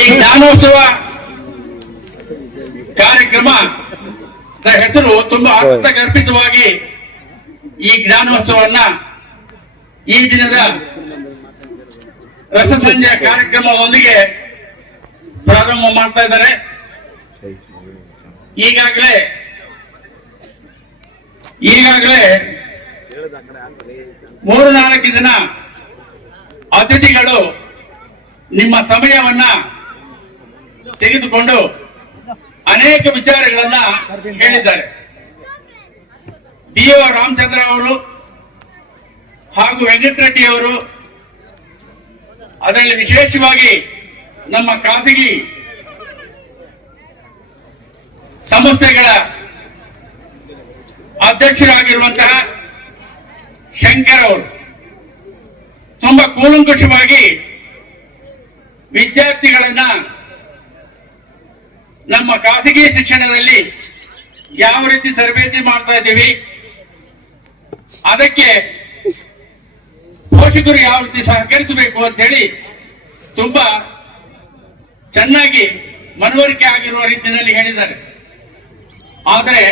ಈ ಜ್ಞಾನೋತ್ಸವ ಕಾರ್ಯಕ್ರಮ ಹೆಸರು ತುಂಬಾ ಅರ್ಥಗರ್ಭಿತವಾಗಿ ಈ ಜ್ಞಾನೋತ್ಸವನ್ನ ಈ ದಿನದ ರಸಸಂಜೆ ಕಾರ್ಯಕ್ರಮದೊಂದಿಗೆ ಪ್ರಾರಂಭ ಮಾಡ್ತಾ ಇದ್ದಾರೆ. ಈಗಾಗಲೇ 3-4 ದಿನ ಅತಿಥಿಗಳು ನಿಮ್ಮ ಸಮಯವನ್ನ ತೆಗೆದುಕೊಂಡು ಅನೇಕ ವಿಚಾರಗಳನ್ನ ಹೇಳಿದ್ದಾರೆ. ಡಿ.ಒ. ರಾಮಚಂದ್ರ ಅವರು ಹಾಗೂ ವೆಂಕಟರೆಡ್ಡಿ ಅವರು, ಅದರಲ್ಲಿ ವಿಶೇಷವಾಗಿ ನಮ್ಮ ಖಾಸಗಿ ಸಂಸ್ಥೆಗಳ ಅಧ್ಯಕ್ಷರಾಗಿರುವಂತಹ ಶಂಕರ್ ಅವರು ತುಂಬಾ ಕೂಲಂಕುಷವಾಗಿ ವಿದ್ಯಾರ್ಥಿಗಳನ್ನ ನಮ್ಮ ಖಾಸಗಿ ಶಿಕ್ಷಣದಲ್ಲಿ ಯಾವ ರೀತಿ ತರಬೇತಿ ಮಾಡ್ತಾ ಇದ್ದೀವಿ, ಅದಕ್ಕೆ ಪೋಷಕರು ಯಾವ ರೀತಿ ಸಹಕರಿಸಬೇಕು ಅಂತ ಹೇಳಿ ತುಂಬಾ ಚೆನ್ನಾಗಿ ಮನವರಿಕೆ ಆಗಿರುವ ರೀತಿಯಲ್ಲಿ ಹೇಳಿದ್ದಾರೆ. ಆದರೆ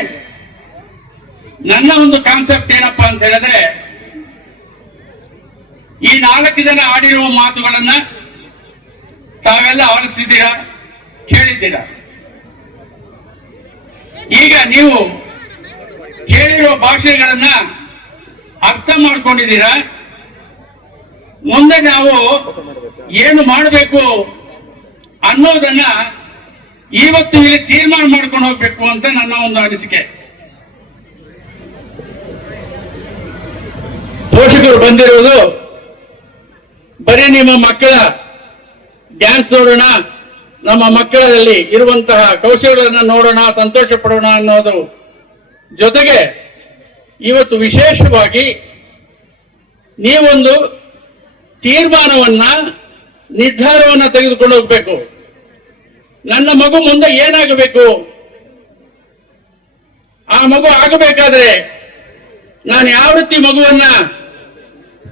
ನನ್ನ ಒಂದು ಕಾನ್ಸೆಪ್ಟ್ ಏನಪ್ಪಾ ಅಂತ ಹೇಳಿದ್ರೆ, ಈ 4 ಜನ ಆಡಿರುವ ಮಾತುಗಳನ್ನ ತಾವೆಲ್ಲ ಆಲಿಸಿದ್ದೀರಾ, ಕೇಳಿದ್ದೀರಾ. ಈಗ ನೀವು ಕೇಳಿರೋ ಭಾಷೆಗಳನ್ನ ಅರ್ಥ ಮಾಡ್ಕೊಂಡಿದ್ದೀರಾ. ಮುಂದೆ ನಾವು ಏನು ಮಾಡಬೇಕು ಅನ್ನೋದನ್ನ ಇವತ್ತು ಇಲ್ಲಿ ತೀರ್ಮಾನ ಮಾಡ್ಕೊಂಡು ಹೋಗ್ಬೇಕು ಅಂತ ನನ್ನ ಒಂದು ಅನಿಸಿಕೆ. ಪೋಷಕರು ಬಂದಿರುವುದು ಬರೀ ನಿಮ್ಮ ಮಕ್ಕಳ ಡ್ಯಾನ್ಸ್ ನೋಡೋಣ, ನಮ್ಮ ಮಕ್ಕಳಲ್ಲಿ ಇರುವಂತಹ ಕೌಶಲ್ಯಗಳನ್ನು ನೋಡೋಣ, ಸಂತೋಷ ಪಡೋಣ ಅನ್ನೋದು ಜೊತೆಗೆ ಇವತ್ತು ವಿಶೇಷವಾಗಿ ನೀವೊಂದು ತೀರ್ಮಾನವನ್ನ, ನಿರ್ಧಾರವನ್ನ ತೆಗೆದುಕೊಂಡು ಹೋಗ್ಬೇಕು. ನನ್ನ ಮಗು ಮುಂದೆ ಏನಾಗಬೇಕು, ಆ ಮಗು ಆಗಬೇಕಾದ್ರೆ ನಾನು ಯಾವ ರೀತಿ ಮಗುವನ್ನ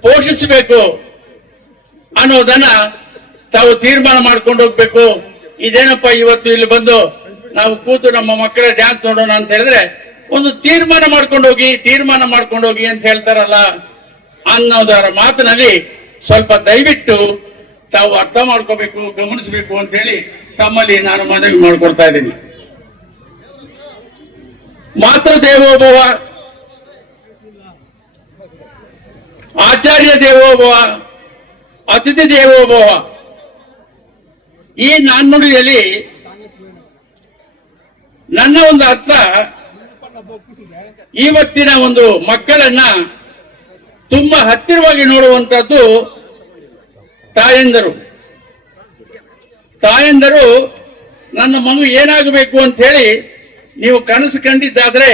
ಪೋಷಿಸಬೇಕು ಅನ್ನೋದನ್ನ ತಾವು ತೀರ್ಮಾನ ಮಾಡ್ಕೊಂಡು ಹೋಗ್ಬೇಕು. ಇದೇನಪ್ಪ ಇವತ್ತು ಇಲ್ಲಿ ಬಂದು ನಾವು ಕೂತು ನಮ್ಮ ಮಕ್ಕಳ ಡ್ಯಾನ್ಸ್ ನೋಡೋಣ ಅಂತ ಹೇಳಿದ್ರೆ ಒಂದು ತೀರ್ಮಾನ ಮಾಡ್ಕೊಂಡು ಹೋಗಿ ಅಂತ ಹೇಳ್ತಾರಲ್ಲ ಅನ್ನೋದರ ಮಾತಿನಲ್ಲಿ ಸ್ವಲ್ಪ ದಯವಿಟ್ಟು ತಾವು ಅರ್ಥ ಮಾಡ್ಕೋಬೇಕು, ಗಮನಿಸಬೇಕು ಅಂತ ಹೇಳಿ ತಮ್ಮಲ್ಲಿ ನಾನು ಮನವಿ ಮಾಡಿಕೊಡ್ತಾ ಇದ್ದೀನಿ. ಮಾತೃ ದೇವೋಭವ, ಆಚಾರ್ಯ ದೇವೋಭವ, ಅತಿಥಿ ದೇವೋಭವ, ಈ ನಾಣ್ಣುಡಿಯಲ್ಲಿ ನನ್ನ ಒಂದು ಅರ್ಥ, ಇವತ್ತಿನ ಒಂದು ಮಕ್ಕಳನ್ನ ತುಂಬಾ ಹತ್ತಿರವಾಗಿ ನೋಡುವಂತದ್ದು ತಾಯಂದರು ನನ್ನ ಮಗು ಏನಾಗಬೇಕು ಅಂತ ಹೇಳಿ ನೀವು ಕನಸು ಕಂಡಿದ್ದಾದ್ರೆ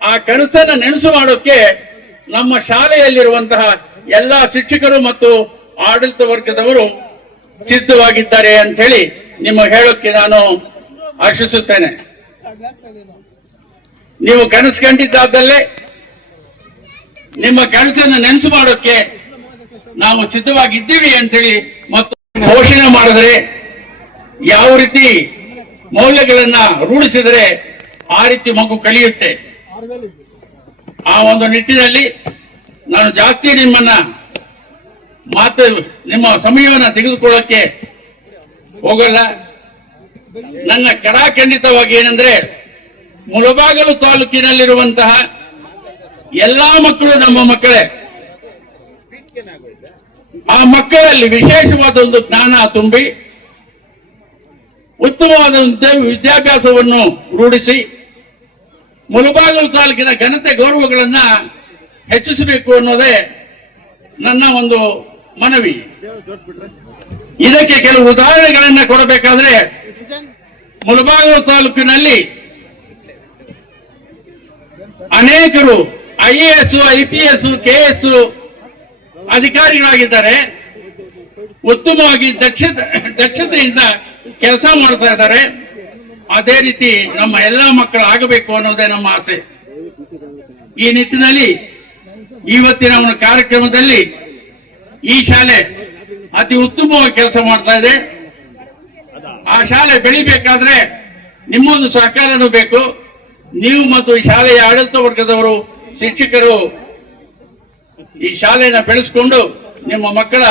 ಆ ಕನಸನ್ನ ನೆನಸು ಮಾಡೋಕೆ ನಮ್ಮ ಶಾಲೆಯಲ್ಲಿರುವಂತಹ ಎಲ್ಲಾ ಶಿಕ್ಷಕರು ಮತ್ತು ಆಡಳಿತ ವರ್ಗದವರು ಸಿದ್ಧವಾಗಿದ್ದಾರೆ ಅಂತ ಹೇಳಿ ನಿಮ್ಮ ಹೇಳೋಕೆ ನಾನು ಹರ್ಷಿಸುತ್ತೇನೆ. ನೀವು ಕನಸು ಕಂಡಿದ್ದಾದಲ್ಲೇ ನಿಮ್ಮ ಕನಸನ್ನು ನೆನಸು ಮಾಡೋಕೆ ನಾವು ಸಿದ್ಧವಾಗಿದ್ದೀವಿ ಅಂತೇಳಿ ಮತ್ತು ಘೋಷಣೆ ಮಾಡಿದ್ರೆ ಯಾವ ರೀತಿ ಮೌಲ್ಯಗಳನ್ನ ರೂಢಿಸಿದರೆ ಆ ರೀತಿ ಮಗು ಕಲಿಯುತ್ತೆ. ಆ ಒಂದು ನಿಟ್ಟಿನಲ್ಲಿ ನಾನು ಜಾಸ್ತಿ ನಿಮ್ಮ ಸಮಯವನ್ನ ತೆಗೆದುಕೊಳ್ಳಕ್ಕೆ ಹೋಗಲ್ಲ. ನನ್ನ ಕಡಾಖಂಡಿತವಾಗಿ ಏನಂದ್ರೆ, ಮುಳಬಾಗಿಲು ತಾಲೂಕಿನಲ್ಲಿರುವಂತಹ ಎಲ್ಲಾ ಮಕ್ಕಳು ನಮ್ಮ ಮಕ್ಕಳೇ. ಆ ಮಕ್ಕಳಲ್ಲಿ ವಿಶೇಷವಾದ ಒಂದು ಜ್ಞಾನ ತುಂಬಿ ಉತ್ತಮವಾದಂತಹ ವಿದ್ಯಾಭ್ಯಾಸವನ್ನು ರೂಢಿಸಿ ಮುಳಬಾಗಿಲು ತಾಲೂಕಿನ ಘನತೆ ಗೌರವಗಳನ್ನ ಹೆಚ್ಚಿಸಬೇಕು ಅನ್ನೋದೇ ನನ್ನ ಒಂದು ಮನವಿ. ಇದಕ್ಕೆ ಕೆಲವು ಉದಾಹರಣೆಗಳನ್ನ ಕೊಡಬೇಕಾದ್ರೆ, ಮುಳಬಾಗಿಲು ತಾಲೂಕಿನಲ್ಲಿ ಅನೇಕರು IAS, IPS, KS ಅಧಿಕಾರಿಗಳಾಗಿದ್ದಾರೆ. ಉತ್ತಮವಾಗಿ ದಕ್ಷತೆಯಿಂದ ಕೆಲಸ ಮಾಡ್ತಾ ಇದ್ದಾರೆ. ಅದೇ ರೀತಿ ನಮ್ಮ ಎಲ್ಲಾ ಮಕ್ಕಳು ಆಗಬೇಕು ಅನ್ನೋದೇ ನಮ್ಮ ಆಸೆ. ಈ ನಿಟ್ಟಿನಲ್ಲಿ ಇವತ್ತಿನ ಒಂದು ಕಾರ್ಯಕ್ರಮದಲ್ಲಿ ಈ ಶಾಲೆ ಅತಿ ಉತ್ತಮವಾಗಿ ಕೆಲಸ ಮಾಡ್ತಾ ಇದೆ. ಶಾಲೆ ಬೆಳಿಬೇಕಾದ್ರೆ ನಿಮ್ಮೊಂದು ಸಹಕಾರನೂ ಬೇಕು. ನೀವು ಮತ್ತು ಈ ಶಾಲೆಯ ಆಡಳಿತ ವರ್ಗದವರು, ಶಿಕ್ಷಕರು ಈ ಶಾಲೆಯನ್ನು ಬೆಳೆಸಿಕೊಂಡು ನಿಮ್ಮ ಮಕ್ಕಳ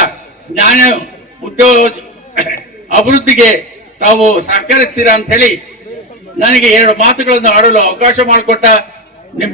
ಜ್ಞಾನ ಉದ್ಯೋಗ ಅಭಿವೃದ್ಧಿಗೆ ತಾವು ಸಹಕರಿಸ್ತೀರಾ ಅಂತ ಹೇಳಿ ನನಗೆ 2 ಮಾತುಗಳನ್ನು ಆಡಲು ಅವಕಾಶ ಮಾಡಿಕೊಟ್ಟ ನಿಮ್ಮ